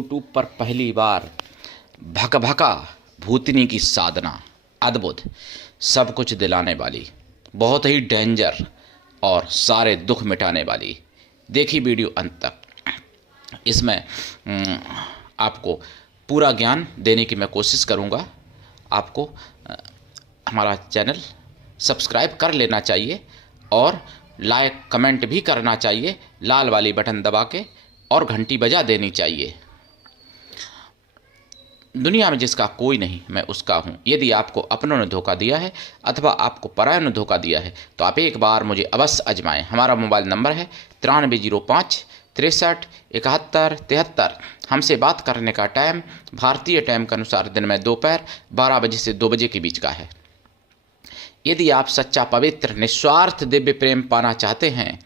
YouTube पर पहली बार भकभका भूतनी की साधना, अद्भुत, सब कुछ दिलाने वाली, बहुत ही डेंजर और सारे दुख मिटाने वाली। देखी वीडियो अंत तक। इसमें आपको पूरा ज्ञान देने की मैं कोशिश करूँगा। आपको हमारा चैनल सब्सक्राइब कर लेना चाहिए और लाइक कमेंट भी करना चाहिए, लाल वाली बटन दबा के, और घंटी बजा देनी चाहिए। दुनिया में जिसका कोई नहीं, मैं उसका हूँ। यदि आपको अपनों ने धोखा दिया है अथवा आपको परायों ने धोखा दिया है तो आप एक बार मुझे अवश्य आजमाएं। हमारा मोबाइल नंबर है 9305 63 71 73। हमसे बात करने का टाइम भारतीय टाइम के अनुसार दिन में दोपहर 12 बजे से 2 बजे के बीच का है। यदि आप सच्चा पवित्र निस्वार्थ दिव्य प्रेम पाना चाहते हैं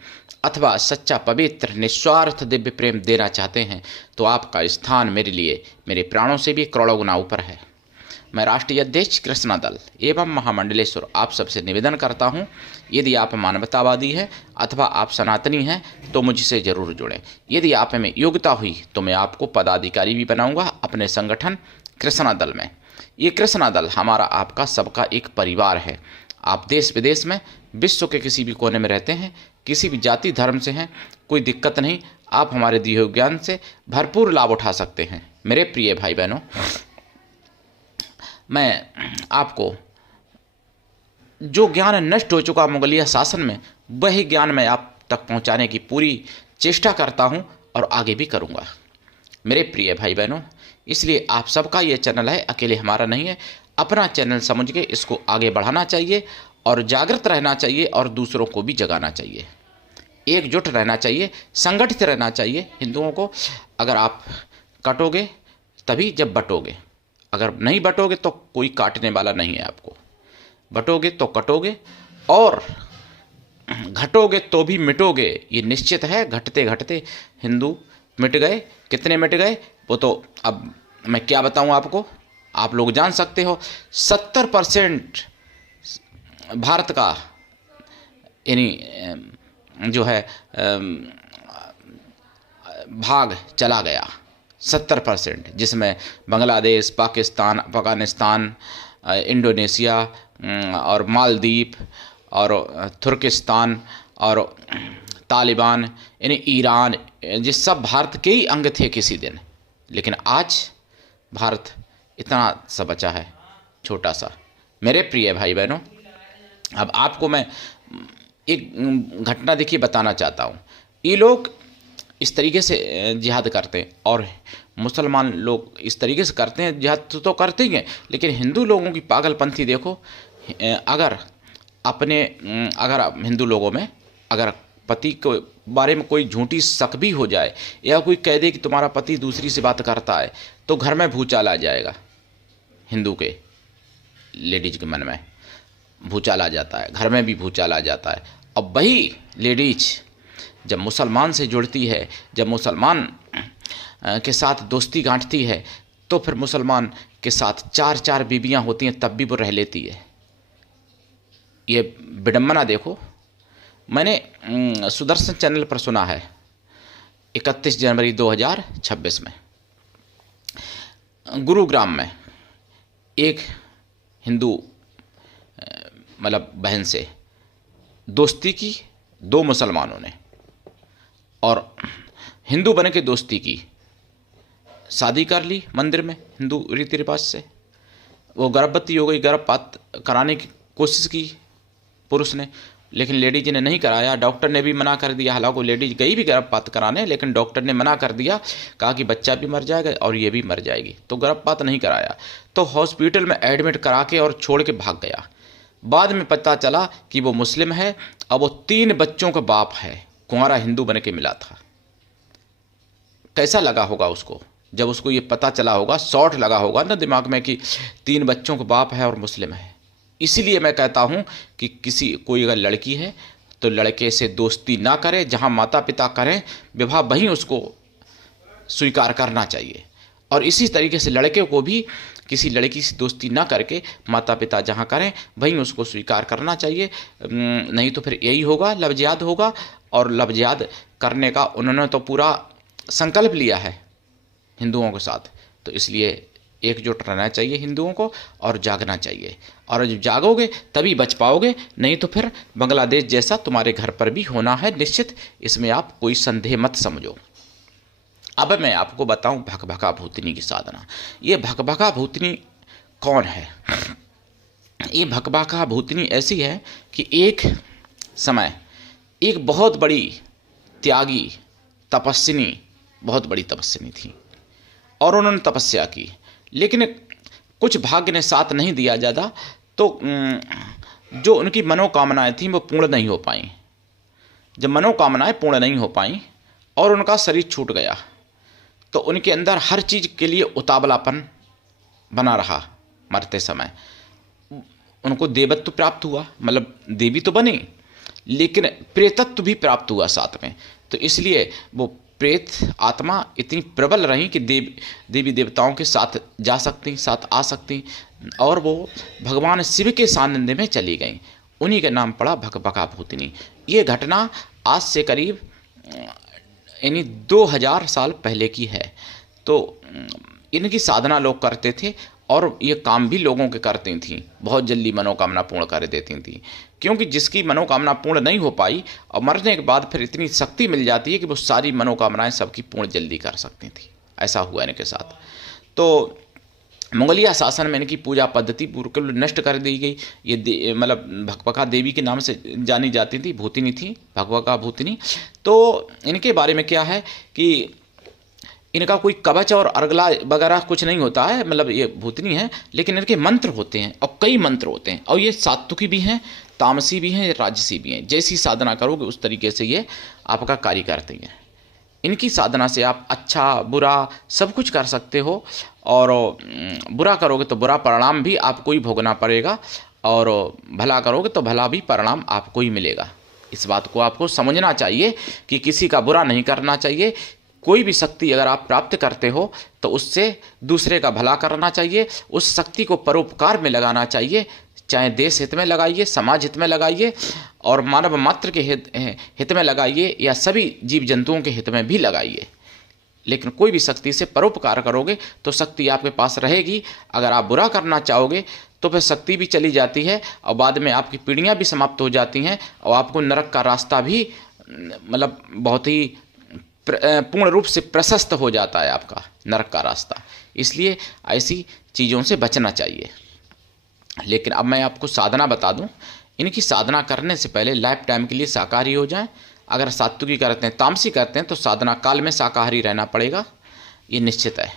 अथवा सच्चा पवित्र निस्वार्थ दिव्य प्रेम देना चाहते हैं तो आपका स्थान मेरे लिए, मेरे प्राणों से भी करोड़ों गुना ऊपर है। मैं राष्ट्रीय अध्यक्ष कृष्णा दल एवं महामंडलेश्वर आप सबसे निवेदन करता हूं, यदि आप मानवतावादी हैं अथवा आप सनातनी हैं तो मुझसे ज़रूर जुड़ें। यदि आप में योग्यता हुई तो मैं आपको पदाधिकारी भी बनाऊंगा अपने संगठन कृष्णा दल में। ये कृष्णा दल हमारा आपका सबका एक परिवार है। आप देश विदेश में, विश्व के किसी भी कोने में रहते हैं, किसी भी जाति धर्म से हैं, कोई दिक्कत नहीं। आप हमारे दिए हुए ज्ञान से भरपूर लाभ उठा सकते हैं। मेरे प्रिय भाई बहनों, मैं आपको जो ज्ञान नष्ट हो चुका मुगलिया शासन में, वही ज्ञान मैं आप तक पहुंचाने की पूरी चेष्टा करता हूं और आगे भी करूंगा। मेरे प्रिय भाई बहनों, इसलिए आप सबका ये चैनल है, अकेले हमारा नहीं है। अपना चैनल समझ के इसको आगे बढ़ाना चाहिए और जागृत रहना चाहिए और दूसरों को भी जगाना चाहिए। एकजुट रहना चाहिए, संगठित रहना चाहिए हिंदुओं को। अगर आप कटोगे तभी जब बटोगे, अगर नहीं बटोगे तो कोई काटने वाला नहीं है आपको। बटोगे तो कटोगे और घटोगे तो भी मिटोगे, ये निश्चित है। घटते घटते हिंदू मिट गए। कितने मिट गए वो तो अब मैं क्या बताऊं आपको, आप लोग जान सकते हो। 70% भारत का यानी जो है भाग चला गया, 70%, जिसमें बांग्लादेश, पाकिस्तान, अफगानिस्तान, इंडोनेशिया और मालदीव और तुर्किस्तान और तालिबान यानी ईरान, ये सब भारत के ही अंग थे किसी दिन। लेकिन आज भारत इतना सा बचा है, छोटा सा। मेरे प्रिय भाई बहनों, अब आपको मैं एक घटना देखिए बताना चाहता हूँ। ये लोग इस तरीके से जिहाद करते हैं और मुसलमान लोग इस तरीके से करते हैं। जिहाद तो करते ही हैं, लेकिन हिंदू लोगों की पागलपंथी देखो। अगर हिंदू लोगों में अगर पति के बारे में कोई झूठी शक भी हो जाए या कोई कह दे कि तुम्हारा पति दूसरी से बात करता है तो घर में भूचाल आ जाएगा। हिंदू के लेडीज के मन में भूचाल आ जाता है, घर में भी भूचाल आ जाता है। अब वही लेडीज जब मुसलमान से जुड़ती है, जब मुसलमान के साथ दोस्ती गांठती है, तो फिर मुसलमान के साथ 4-4 बीबियां होती हैं, तब भी वो रह लेती है। ये विडम्बना देखो। मैंने सुदर्शन चैनल पर सुना है 31 जनवरी 2026 में गुरुग्राम में एक हिंदू मतलब बहन से दोस्ती की 2 मुसलमानों ने, और हिंदू बन के दोस्ती की, शादी कर ली मंदिर में हिंदू रीति रिवाज से। वो गर्भवती हो गई, गर्भपात कराने की कोशिश की पुरुष ने, लेकिन लेडीज ने नहीं कराया। डॉक्टर ने भी मना कर दिया। हालांकि लेडीज गई भी गर्भपात कराने, लेकिन डॉक्टर ने मना कर दिया, कहा कि बच्चा भी मर जाएगा और ये भी मर जाएगी, तो गर्भपात नहीं कराया। तो हॉस्पिटल में एडमिट करा के और छोड़ के भाग गया। बाद में पता चला कि वो मुस्लिम है और वो 3 बच्चों का बाप है, कुंवारा हिंदू बन के मिला था। कैसा लगा होगा उसको जब उसको ये पता चला होगा, शॉर्ट लगा होगा ना दिमाग में कि 3 बच्चों का बाप है और मुस्लिम है। इसीलिए मैं कहता हूँ कि कोई अगर लड़की है तो लड़के से दोस्ती ना करे। जहाँ माता पिता करें विवाह, वहीं उसको स्वीकार करना चाहिए। और इसी तरीके से लड़के को भी किसी लड़की से दोस्ती ना करके माता पिता जहाँ करें वहीं उसको स्वीकार करना चाहिए। नहीं तो फिर यही होगा, लवजिहाद होगा। और लवजिहाद करने का उन्होंने तो पूरा संकल्प लिया है हिंदुओं के साथ। तो इसलिए एकजुट रहना चाहिए हिंदुओं को और जागना चाहिए, और जब जागोगे तभी बच पाओगे, नहीं तो फिर बांग्लादेश जैसा तुम्हारे घर पर भी होना है निश्चित, इसमें आप कोई संदेह मत समझो। अब मैं आपको बताऊं भकभका भूतनी की साधना। ये भकभका भूतनी कौन है? ये भकभका भूतनी ऐसी है कि एक समय एक बहुत बड़ी त्यागी तपस्विनी, बहुत बड़ी तपस्विनी थी, और उन्होंने तपस्या की, लेकिन कुछ भाग्य ने साथ नहीं दिया ज़्यादा, तो जो उनकी मनोकामनाएं थीं वो पूर्ण नहीं हो पाई। जब मनोकामनाएं पूर्ण नहीं हो पाई और उनका शरीर छूट गया, तो उनके अंदर हर चीज़ के लिए उतावलापन बना रहा। मरते समय उनको देवत्व प्राप्त हुआ, मतलब देवी तो बनी, लेकिन प्रेतत्व भी प्राप्त हुआ साथ में। तो इसलिए वो प्रेत आत्मा इतनी प्रबल रही कि देवी देवताओं के साथ जा सकती, साथ आ सकती, और वो भगवान शिव के सानिध्य में चली गई। उन्हीं का नाम पड़ा भकभका भूतनी। ये घटना आज से करीब यानी 2000 साल पहले की है। तो इनकी साधना लोग करते थे, और ये काम भी लोगों के करती थीं, बहुत जल्दी मनोकामना पूर्ण कर देती थीं, क्योंकि जिसकी मनोकामना पूर्ण नहीं हो पाई और मरने के बाद फिर इतनी शक्ति मिल जाती है कि वो सारी मनोकामनाएं सबकी पूर्ण जल्दी कर सकती थी। ऐसा हुआ इनके साथ। तो मुगलिया शासन में इनकी पूजा पद्धति पूरी नष्ट कर दी गई। ये मतलब भकभका देवी के नाम से जानी जाती थी, भूतनी थी, भकभका भूतनी। तो इनके बारे में क्या है कि इनका कोई कवच और अर्गला वगैरह कुछ नहीं होता है, मतलब ये भूतनी है, लेकिन इनके मंत्र होते हैं, और कई मंत्र होते हैं, और ये सात्विकी भी हैं, तामसी भी हैं, राजसी भी हैं। जैसी साधना करोगे उस तरीके से ये आपका कार्य करते हैं। इनकी साधना से आप अच्छा बुरा सब कुछ कर सकते हो, और बुरा करोगे तो बुरा परिणाम भी आपको ही भोगना पड़ेगा, और भला करोगे तो भला भी परिणाम आपको ही मिलेगा। इस बात को आपको समझना चाहिए कि किसी का बुरा नहीं करना चाहिए। कोई भी शक्ति अगर आप प्राप्त करते हो तो उससे दूसरे का भला करना चाहिए, उस शक्ति को परोपकार में लगाना चाहिए, चाहे देश हित में लगाइए, समाज हित में लगाइए, और मानव मात्र के हित में लगाइए, या सभी जीव जंतुओं के हित में भी लगाइए। लेकिन कोई भी शक्ति से परोपकार करोगे तो शक्ति आपके पास रहेगी। अगर आप बुरा करना चाहोगे तो फिर शक्ति भी चली जाती है, और बाद में आपकी पीढ़ियाँ भी समाप्त हो जाती हैं, और आपको नरक का रास्ता भी मतलब बहुत ही पूर्ण रूप से प्रशस्त हो जाता है आपका नरक का रास्ता। इसलिए ऐसी चीज़ों से बचना चाहिए। लेकिन अब मैं आपको साधना बता दूं। इनकी साधना करने से पहले लाइफ टाइम के लिए शाकाहारी हो जाएं। अगर सात्विकी करते हैं, तामसी करते हैं, तो साधना काल में शाकाहारी रहना पड़ेगा, ये निश्चित है।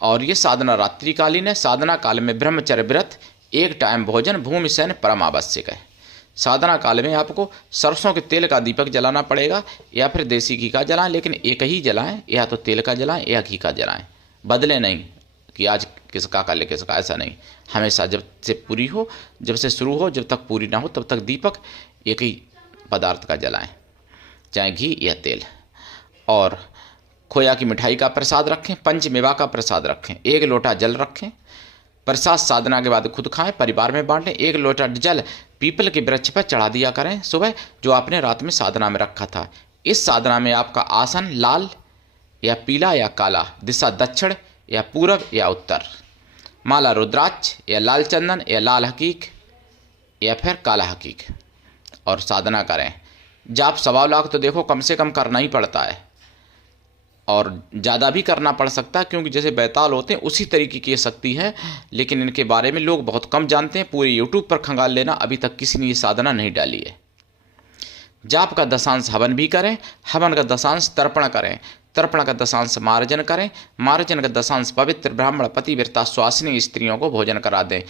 और ये साधना रात्रिकालीन है। साधना काल में ब्रह्मचर्य व्रत, एक टाइम भोजन, भूमि शयन परम आवश्यक है। साधना काल में आपको सरसों के तेल का दीपक जलाना पड़ेगा, या फिर देसी घी का जलाएं, लेकिन एक ही जलाएं, या तो तेल का जलाएं या घी का जलाएं। बदले नहीं कि आज किसका कल किसका, ऐसा नहीं। हमेशा जब से पूरी हो, जब से शुरू हो, जब तक पूरी ना हो तब तक दीपक एक ही पदार्थ का जलाएं, चाहे घी या तेल। और खोया की मिठाई का प्रसाद रखें, पंचमेवा का प्रसाद रखें, 1 लोटा जल रखें। प्रसाद साधना के बाद खुद खाएं, परिवार में बांटें। 1 लोटा जल पीपल के वृक्ष पर चढ़ा दिया करें सुबह, जो आपने रात में साधना में रखा था। इस साधना में आपका आसन लाल या पीला या काला, दिशा दक्षिण या पूरब या उत्तर, माला रुद्राक्ष या लाल चंदन या लाल हकीक या फिर काला हकीक, और साधना करें। जाप 1.25 लाख तो देखो कम से कम करना ही पड़ता है, और ज़्यादा भी करना पड़ सकता है, क्योंकि जैसे बैताल होते हैं उसी तरीके की शक्ति है, लेकिन इनके बारे में लोग बहुत कम जानते हैं। पूरे यूट्यूब पर खंगाल लेना, अभी तक किसी ने ये साधना नहीं डाली है। जाप का दशांश हवन भी करें, हवन का दशांश तर्पण करें, तर्पण का दशांश मार्जन करें, मार्जन का दशांश पवित्र ब्राह्मण पतिव्रता स्वासिनी स्त्रियों को भोजन करा दें,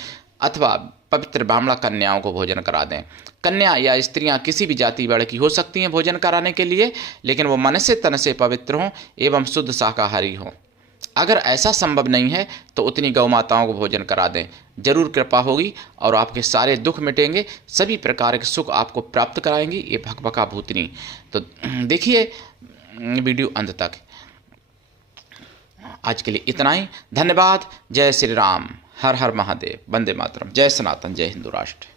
अथवा पवित्र ब्राह्मण कन्याओं को भोजन करा दें। कन्या या स्त्रियां किसी भी जाति वर्ग की हो सकती हैं भोजन कराने के लिए, लेकिन वो मन से तन से पवित्र हों एवं शुद्ध शाकाहारी हों। अगर ऐसा संभव नहीं है तो उतनी गौ माताओं को भोजन करा दें, जरूर कृपा होगी और आपके सारे दुख मिटेंगे, सभी प्रकार के सुख आपको प्राप्त कराएंगी ये भकभका भूतनी। तो देखिए वीडियो अंत तक। आज के लिए इतना ही, धन्यवाद। जय श्री राम, हर हर महादेव, वंदे मातरम, जय सनातन, जय हिंदू राष्ट्र।